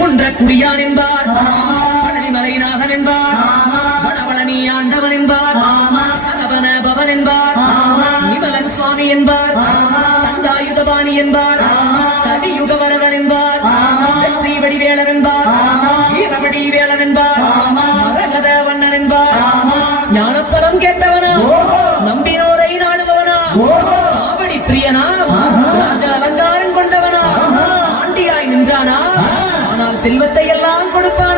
குன்ற குடியான் என்பார், பழனிமலைநாதன் என்பார், வடபழனி ஆண்டவன் என்பார், சரவண பவன் என்பார், நிமலன் சுவாமி என்பார், தண்டாயுதபாணி என்பார், கலியுக வரதன் என்பார், வெற்றி வடிவேலன் என்பார், வீரவடி வேலன் என்பார், மரகத வண்ணன் என்பார், ஞானப்பரம் கேட்டவனா, நம்பினோரை நாடுபவனா, காவடி பிரியனா, ராஜ அலங்காரம் கொண்டவனா, ஆண்டியாய் நின்றானா, ஆனால் செல்வத்தை எல்லாம் கொடுப்பான்.